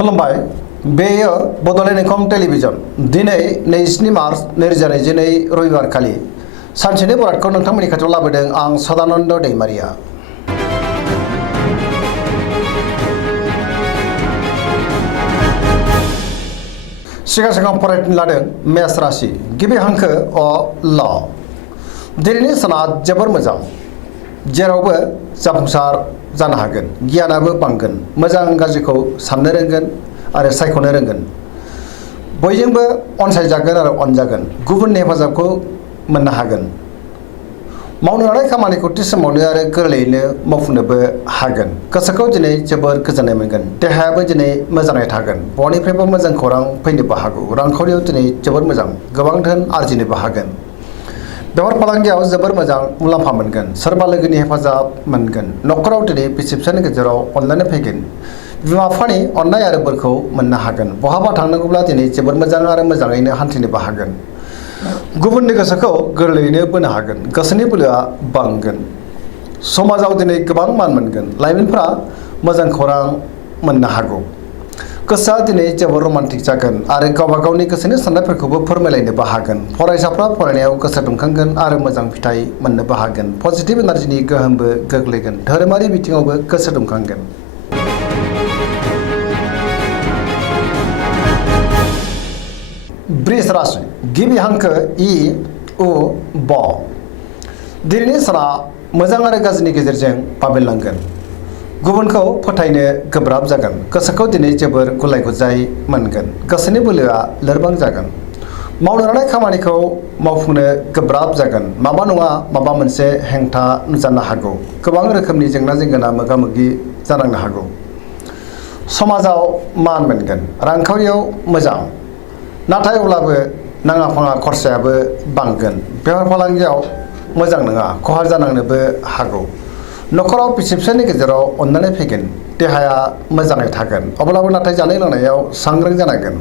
खुलुमबाय बेयो बड'लेण्ड इंखं टेलिभिजन दिनै 27 मार्च 2022 रबिबार खालि सानसेनि बरादखौ नोंथांमोननि खाथियाव लाबोदों आं सदानन्द दैमारिया। सिगां फरायनो लादों मेष राशि गिबि हांखो अ ल। दिनैनि साना जोबोर मोजां, जेरावबो जाफुंसार जानो हागोन, गियानाबो बांगोन, मोजां गाज्रिखौ साननो रोंगोन आरो सायख'नो रोंगोन, बयजोंबो अनसायजागोन आरो अनजागोन, गुबुननि हेफाजाबखौ मोननो हागोन, मावनो लानाय खामानिखौ थि समावनो आरो गोरलैयैनो मावफुंनोबो हागोन। गोसोखौ दिनै जोबोर गोजोननाय मोनगोन, देहायाबो दिनै मोजाङै थागोन, बयनिफ्रायबो मोजां खौरां फैनोबो हागौ, रांखावरियाव दिनै जोबोर मोजां, गोबां धोन आरजिनोबो हागोन। बेफार फालांगियाव जोबोर मोजां मुलाम्फा मोनगोन, सोरबा लोगोनि हेफाजाब मोनगोन, न'खराव दिनै बिसि फिसायनि गेजेराव अनलायनाय फैगोन, बिमा बिफानि अननाय आरो बोरखौ मोननो हागोन, बहाबा थांनांगौब्ला दिनै जोबोर मोजां आरो मोजाङैनो हान्थिनोबो हागोन, गुबुननि गोसोखौ गोरलैयैनो बोनो हागोन, गोसोनि बोलोआ बांगोन, समाजाव दिनै गोबां मान मोनगोन, लाइमोनफ्रा मोजां खौरां मोननो हागौ, गोसोआ दिनै जोबोर रमान्टिक जागोन आरो गावबा गावनि गोसोनि साननायफोरखौबो फोरमायलायनोबो हागोन। फरायसाफ्रा फरायनायाव गोसो दुंखांगोन आरो मोजां फिथाइ मोननोबो हागोन, पजिटिभ एनार्जिनि गोहोमबो गोग्लैगोन, धोरोमारि बिथिङावबो गोसो दुंखांगोन। वृष राशि गिबि हांखो इ उ ब। दिनैनि साना मोजां आरो गाज्रिनि गेजेरजों बाबेनलांगोन, गुबुनखौ फोथायनो गोब्राब जागोन, गोसोखौ दिनै जोबोर गुलाय गुजाय मोनगोन, गोसोनि बोलोआ लोरबां जागोन, मावनो लानाय खामानिखौ मावफुंनो गोब्राब जागोन, माबा नङा माबा मोनसे हेंथा नुजानो हागौ, गोबां रोखोमनि जेंना जेंगोना मोगा मोगि जानांनो हागौ, समाजाव मान मोनगोन, रांखावरियाव मोजां, नाथाय अब्लाबो नाङा फाङा खरसायाबो बांगोन, बेफार फालांगियाव मोजां नङा, खहा जानांनोबो हागौ, न'खराव बिसि फिसायनि गेजेराव अननानै फैगोन, देहाया मोजाङै थागोन, अब्लाबो नाथाय जानाय लोंनायाव सांग्रां जानांगोन,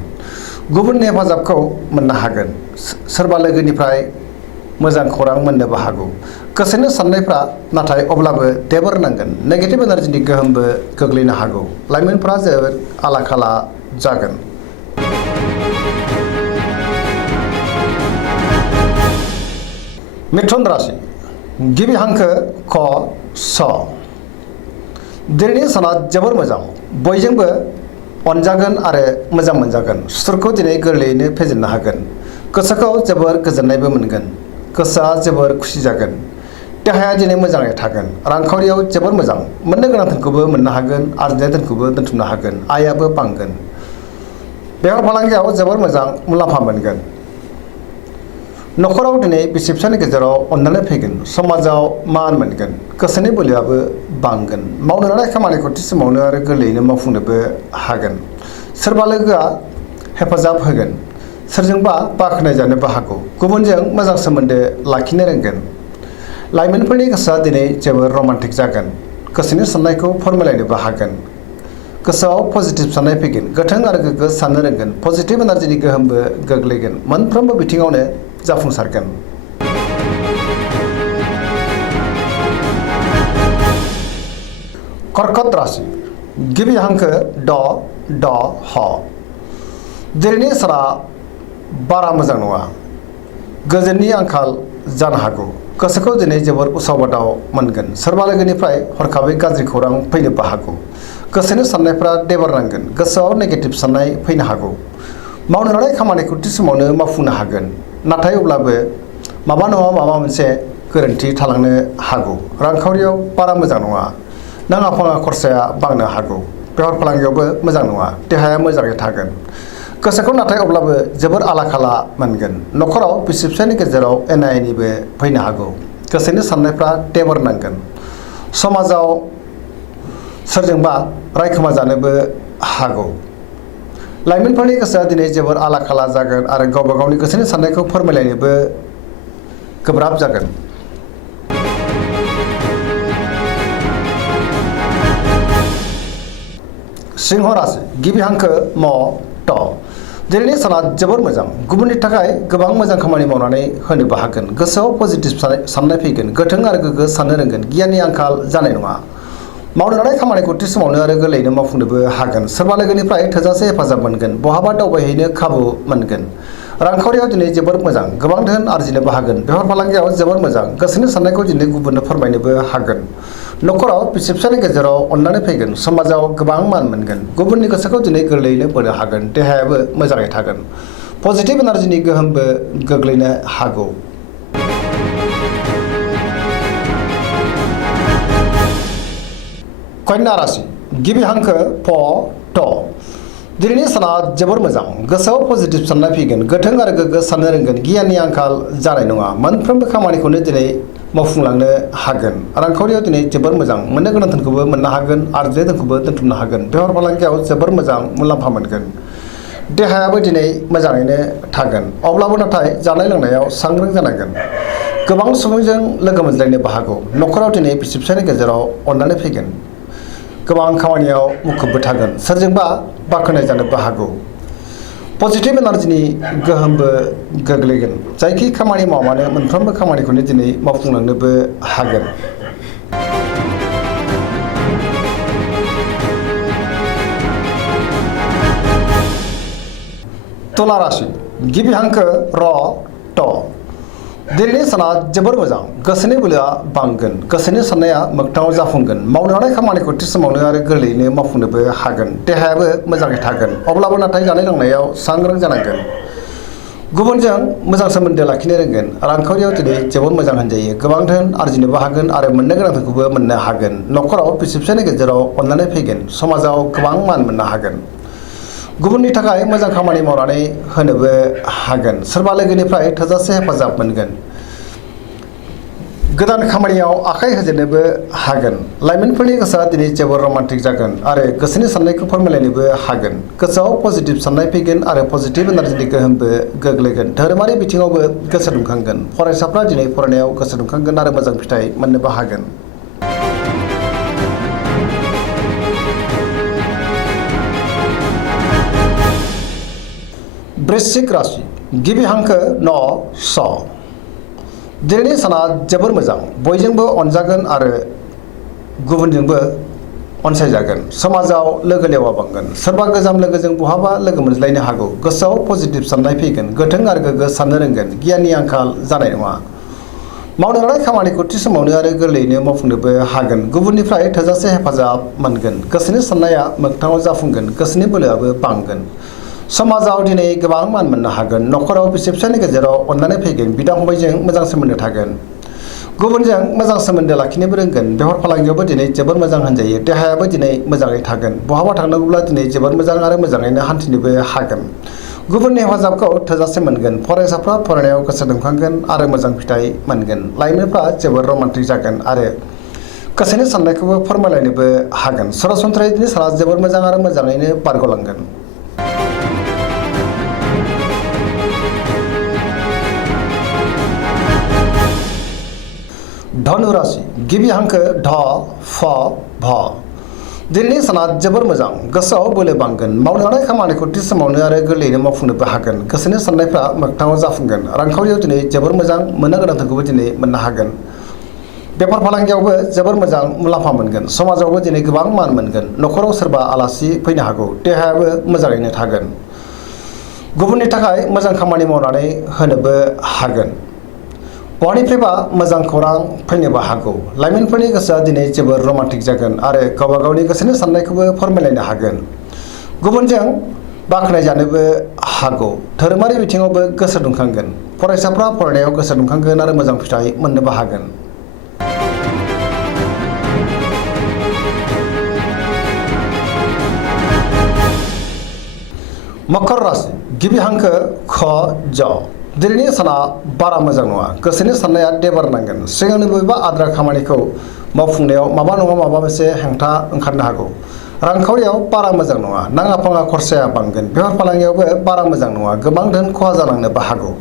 गुबुननि हेफाजाबखौ मोननो हागोन, सोरबा लोगोनिफ्राय मोजां खौरां मोननोबो हागौ, गोसोनि साननायफ्रा नाथाय अब्लाबो देबोर नांगोन, नेगेटिभ एनार्जिनि गोहोमबो गोग्लैनो हागौ, लाइमोनफ्रा जोबोर आला खाला जागोन। मिथुन राशि गिबि हांखो ख स। दिनैनि साना जोबोर मोजां, बयजोंबो अनजागोन आरो मोजां मोनजागोन, सुथुरखौ दिनै गोरलैयैनो फेजेननो हागोन, गोसोखौ जोबोर गोजोननायबो मोनगोन, गोसोआ जोबोर खुसि जागोन, देहाया दिनै मोजाङै थागोन, रांखावरियाव जोबोर मोजां, मोननो गोनां धोनखौबो मोननो हागोन, आरजिनाय धोनखौबो दोनथुमनो हागोन, आयाबो बांगोन, बेफार फालांगियाव जोबोर मोजां मुलाम्फा मोनगोन, न'खराव दिनै बिसि फिसायनि गेजेराव अननानै फैगोन, समाजाव मान मोनगोन, गोसोनि बोलोआबो बांगोन, मावनो लानाय खामानिखौ थि समावनो आरो गोरलैयैनो मावफुंनोबो हागोन, सोरबा लोगोआ हेफाजाब होगोन, सोरजोंबा बाख्नाय जानोबो हागौ, गुबुनजों मोजां सोमोन्दो लाखिनो रोंगोन, लाइमोनफोरनि गोसोआ दिनै जोबोर रमान्टिक जागोन, गोसोनि साननायखौ फोरमायलायनोबो हागोन, गोसोआव पजिटिभ साननाय फैगोन, गोथों आरो गोग्गो साननो रोंगोन, पजिटिभ एनार्जिनि गोहोमबो गोग्लैगोन, मोनफ्रोमबो बिथिङावनो जाफुंसारगोन। कर्कट राशि गिबि हांखो ड ड ह। दिनैनि साना बारा मोजां नङा, गोजोननि आंखाल जानो हागौ, गोसोखौ दिनै जोबोर उसाव बादाव मोनगोन, सोरबा लोगोनिफ्राय हरखाबै गाज्रि खौरां फैनोबो हागौ, गोसोनि साननायफ्रा देबार नांगोन, गोसोआव नेगेटिभ साननाय फैनो हागौ, मावनो लानाय खामानिखौ थि समावनो मावफुंनो हागोन, नाथाय अब्लाबो माबा नङा माबा मोनसे गोरोन्थि थालांनो हागौ, रांखावरियाव बारा मोजां नङा, नाङा फाङा खरसाया बांनो हागौ, बेफार फालांगियावबो मोजां नङा, देहाया मोजाङै थागोन, गोसोखौ नाथाय अब्लाबो जोबोर आला खाला मोनगोन, न'खराव बिसि फिसायनि गेजेराव एना एनिबो फैनो हागौ, गोसोनि साननायफ्रा देबोर नांगोन, समाजाव सोरजोंबा रायखोमा जानोबो हागौ, लाइमोनफोरनि गोसोआ दिनै जोबोर आला खाला जागोन आरो गावबा गावनि गोसोनि साननायखौ फोरमायलायनोबो गोब्राब जागोन। सिंह राशि गिबि हांखो म ट। दिनैनि साना जोबोर मोजां, गुबुननि थाखाय गोबां मोजां खामानि मावनानै होनोबो हागोन, गोसोआव पजिटिभ साननाय फैगोन, गोथों आरो गोग्गो साननो रोंगोन, गियाननि आंखाल जानाय नङा, मावनो लानाय खामानिखौ थि समावनो आरो गोरलैयैनो मावफुंनोबो हागोन। सोरबा लोगोनिफ्राय थोजासे हेफाजाब मोनगोन, बहाबा दावबायहैनो खाबु मोनगोन। रांखावरियाव दिनै जोबोर मोजां, गोबां धोन आरजिनोबो हागोन। बेफार फालांगियाव जोबोर मोजां, गोसोनि साननायखौ दिनै गुबुननो फोरमायनोबो हागोन। न'खराव बिसि फिसायनि गेजेराव अननानै फैगोन, समाजाव गोबां मान मोनगोन। गुबुननि गोसोखौ दिनै गोरलैयैनो बोनो हागोन। देहायाबो मोजाङै थागोन। पजिटिभ एनार्जिनि गोहोमबो गोग्लैनो हागौ। कन्या राशि गिबि हांखो फ ट। दिनैनि साना जोबोर मोजां, गोसोआव पजिटिभ साननाय फैगोन, गोथों आरो गोग्गो साननो रोंगोन, गियाननि आंखाल जानाय नङा। मोनफ्रोमबो खामानिखौनो दिनै मावफुंलांनो हागोन। रांखावरियाव दिनै जोबोर मोजां, मोननो गोनां धोनखौबो मोननो हागोन, आरजिनाय धोनखौबो दोनथुमनो हागोन। बेफार फालांगियाव जोबोर मोजां मुलाम्फा मोनगोन। देहायाबो दिनै मोजाङैनो थागोन, अब्लाबो नाथाय जानाय लोंनायाव सांग्रां जानांगोन। गोबां सुबुंजों लोगो मोनज्लायनोबो हागौ। न'खराव दिनै बिसि फिसायनि गेजेराव अननानै फैगोन, गोबां खामानियाव मुखुबबो थागोन, सोरजोंबा बाख्नाय जानोबो हागौ। पजिटिभ एनार्जिनि गोहोमबो गोग्लैगोन। जायखि खामानि मावा मानो मोनफ्रोमबो खामानिखौनो दिनै मावफुंलांनोबो हागोन। तुला राशि गिबि हांखो र ट। दिनैनि साना जोबोर मोजां, गोसोनि बोलोआ बांगोन, गोसोनि साननाया मोगथाङाव जाफुंगोन। मावनो लानाय खामानिखौ थि समावनो आरो गोरलैयैनो मावफुंनोबो हागोन। देहायाबो मोजाङै थागोन, अब्लाबो नाथाय जानाय लोंनायाव सांग्रां जानांगोन। गुबुनजों मोजां सोमोन्दो लाखिनो रोंगोन। रांखावरियाव दिनै जोबोर मोजां होनजायो, गोबां धोन आरजिनोबो हागोन आरो मोननो गोनां धोनखौबो मोननो हागोन। न'खराव बिसि फिसायनि गेजेराव अननानै फैगोन, समाजाव गोबां मान मोननो हागोन। गुबुननि थाखाय मोजां खामानि मावनानै होनोबो हागोन। सोरबा लोगोनिफ्राय थोजासे हेफाजाब मोनगोन। गोदान खामानियाव आखाइ होजेननोबो हागोन। लाइमोनफोरनि गोसोआ दिनै जोबोर रमान्टिक जागोन आरो गोसोनि साननायखौ फोरमायलायनोबो हागोन। गोसोआव पजिटिभ साननाय फैगोन आरो पजिटिभ एनार्जिनि गोहोमबो गोग्लैगोन। धोरोमारि बिथिङावबो गोसो दुंखांगोन। फरायसाफ्रा दिनै फरायनायाव गोसो दुंखांगोन आरो मोजां फिथाइ मोननोबो हागोन। वृश्चिक राशि गिबि हांखो न स। दिनैनि साना जोबोर मोजां, बयजोंबो अनजागोन आरो गुबुनजोंबो अनसायजागोन। समाजाव लोगो लेवा बांगोन। सोरबा गोजाम लोगोजों बहाबा लोगो मोनज्लायनो हागौ। गोसोआव पजिटिभ साननाय फैगोन, गोथों आरो गोग्गो साननो रोंगोन, गियाननि आंखाल जानाय नङा। मावनो लानाय खामानिखौ थि समावनो आरो गोरलैयैनो मावफुंनोबो हागोन। गुबुननिफ्राय थोजासे हेफाजाब मोनगोन। गोसोनि साननाया मोगथाङाव जाफुंगोन, गोसोनि बोलोआबो बांगोन। समाजाव दिनै गोबां मान मोननो हागोन। न'खराव बिसि फिसायनि गेजेराव अननानै फैगोन, बिदा फंबायजों मोजां सोमोन्दो थागोन। गुबुनजों मोजां सोमोन्दो लाखिनोबो रोंगोन। बेफार फालांगियावबो दिनै जोबोर मोजां होनजायो। देहायाबो दिनै मोजाङै थागोन। बहाबा थांनांगौब्ला दिनै जोबोर मोजां आरो मोजाङैनो हान्थिनोबो हागोन। गुबुननि हेफाजाबखौ थोजासे मोनगोन। फरायसाफ्रा फरायनायाव गोसो दुंखांगोन आरो मोजां फिथाइ मोनगोन। लाइमोनफ्रा जोबोर रमान्टिक जागोन आरो गोसोनि साननायखौबो फोरमायलायनोबो हागोन। सरासनस्रायै दिनै साना जोबोर मोजां आरो मोजाङैनो बारग'लांगोन। धनु राशि गिबि हांखो ढ फ भ। दिनैनि साना जोबोर मोजां, गोसोआव बोलो बांगोन। मावनो लानाय खामानिखौ थि समावनो आरो गोरलैयैनो मावफुंनोबो हागोन। गोसोनि साननायफ्रा मोगथाङाव जाफुंगोन। रांखावरियाव दिनै जोबोर मोजां, मोननो गोनां धोनखौबो दिनै मोननो हागोन। बेफार फालांगियावबो जोबोर मोजां मुलाम्फा मोनगोन। समाजावबो दिनै गोबां मान मोनगोन। न'खराव सोरबा आलासि फैनो हागौ। देहायाबो मोजाङैनो थागोन। गुबुननि थाखाय मोजां खामानि मावनानै होनोबो हागोन। बहानिफ्रायबा मोजां खौरां फैनोबो हागौ। लाइमोनफोरनि गोसोआ दिनै जोबोर रमान्टिक जागोन आरो गावबा गावनि गोसोनि साननायखौबो फोरमायलायनो हागोन। गुबुनजों बाख्नायजानोबो हागौ। धोरोमारि बिथिङावबो गोसो दुंखांगोन। फरायसाफ्रा फरायनायाव गोसो दुंखांगोन आरो मोजां फिथाइ मोननोबो हागोन। मकर राशि गिबि हांखो ख ज। दिनैनि साना बारा मोजां नङा। गोसोनि साननाया देबार नांगोन। सिगांनि बबेबा आद्रा खामानिखौ मावफुंनायाव माबा नङा माबा मोनसे हेंथा ओंखारनो हागौ। रांखावरियाव बारा मोजां नङा। नाङा फाङा खरसाया बांगोन। बेफार फालांगियावबो बारा मोजां नङा। गोबां धोन खहा जालांनोबो हागौ।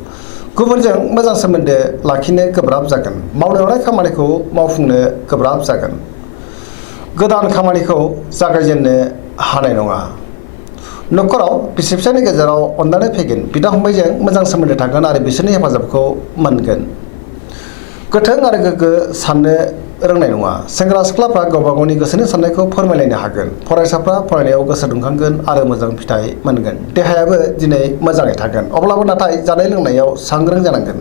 गुबुनजों मोजां सोमोन्दो लाखिनो गोब्राब जागोन। मावनो लानाय खामानिखौ मावफुंनो गोब्राब जागोन। गोदान खामानिखौ जागायजेननो हानाय नङा। न'खराव बिसि फिसायनि गेजेराव अननानै फैगोन। बिदा फंबायजों मोजां सोमोन्दो थागोन आरो बिसोरनि हेफाजाबखौ मोनगोन। गोथों आरो गोग्गो साननो रोंनाय नङा। सेंग्रा सिख्लाफ्रा गावबा गावनि गोसोनि साननायखौ फोरमायलायनो हागोन। फरायसाफ्रा फरायनायाव गोसो दुंखांगोन आरो मोजां फिथाइ मोनगोन। देहायाबो दिनै मोजाङै थागोन। अब्लाबो नाथाय जानाय लोंनायाव सांग्रां जानांगोन।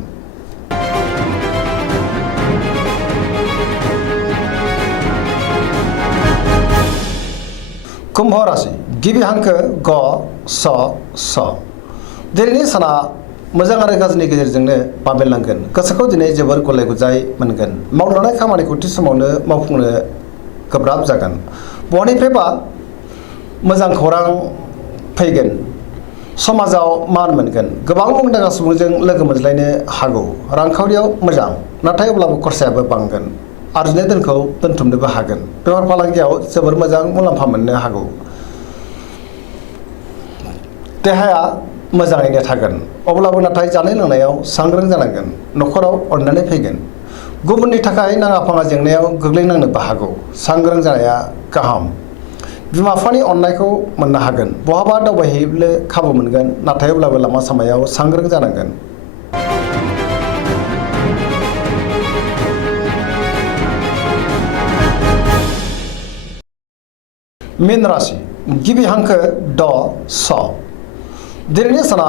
कुम्भ राशि गिबि हांखो ग स स। दिनैनि साना मोजां आरो गाज्रिनि गेजेरजोंनो बाबेनलांगोन। गोसोखौ दिनै जोबोर गलाय गुजाय मोनगोन। मावनो लानाय खामानिखौ थि समावनो मावफुंनो गोब्राब जागोन। बहानिफ्रायबा मोजां खौरां फैगोन। समाजाव मान मोनगोन। गोबां मुंदांखा सुबुंजों लोगो मोनज्लायनो हागौ। रांखावरियाव मोजां, नाथाय अब्लाबो खरसायाबो बांगोन। आरजिनाय धोनखौ दोनथुमनोबो हागोन। बेफार फालांगियाव जोबोर मोजां मुलाम्फा मोननो हागौ। देहाया मोजाङैनो थागोन। अब्लाबो नाथाय जानाय लोंनायाव सांग्रां जानांगोन। न'खराव अननानै फैगोन। गुबुननि थाखाय नाङा फाङा जेंनायाव गोग्लैनांनोबो हागौ। सांग्रां जानाया गाहाम। बिमा बिफानि अननायखौ मोननो हागोन। बहाबा दावबायहैनो खाबु मोनगोन, नाथाय अब्लाबो लामा सामायाव सांग्रां जानांगोन। मीन राशि गिबि हांखो ड स। दिनैनि साना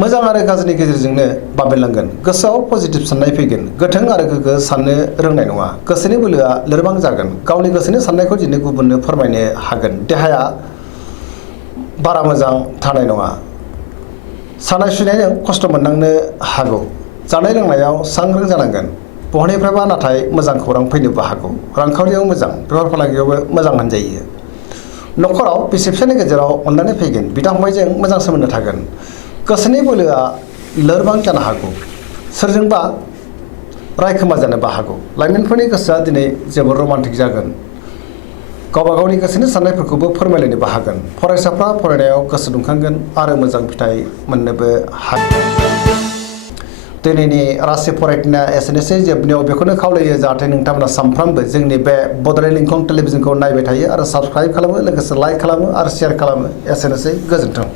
मोजां आरो गाज्रिनि गेजेरजोंनो बाबेनलांगोन। गोसोआव पजिटिभ साननाय फैगोन। गोथों आरो गोग्गो साननो रोंनाय नङा। गोसोनि बोलोआ लोरबां जागोन। गावनि गोसोनि साननायखौ दिनै गुबुननो फोरमायनो हागोन। देहाया बारा मोजां थानाय नङा। सानाय सुनायजों खस्थ' मोननांनो हागौ। जानाय लोंनायाव सांग्रां जानांगोन। बहानिफ्रायबा नाथाय मोजां खौरां फैनोबो हागौ। रांखावरियाव मोजां, बेफार फालांगियावबो मोजां होनजायो। न'खराव बिसि फिसायनि गेजेराव अननानै फैगोन। बिदा फंबायजों मोजां सोमोन्दो थागोन। गोसोनि बोलोआ लोरबां जानो हागौ। सोरजोंबा रायखोमा जानोबो हागौ। लाइमोनफोरनि गोसोआ दिनै जोबोर रमान्टिक जागोन। गावबा गावनि गोसोनि साननायफोरखौबो फोरमायलायनोबो हागोन। फरायसाफ्रा फरायनायाव गोसो दुंखांगोन आरो मोजां फिथाइ मोननोबो हागोन। दिनैनि राशि फरायनाया एसेनोसै। जोबनायाव बेखौनो खावलायो जाहाथे नोंथांमोना सानफ्रामबो जोंनि बे बड'लेण्ड इंखं टेलिभिजनखौ नायबाय थायो आरो साबस्क्राइब खालामो, लोगोसे लाइक खालामो आरो शेयार खालामो। एसेनोसै, गोजोन्थों।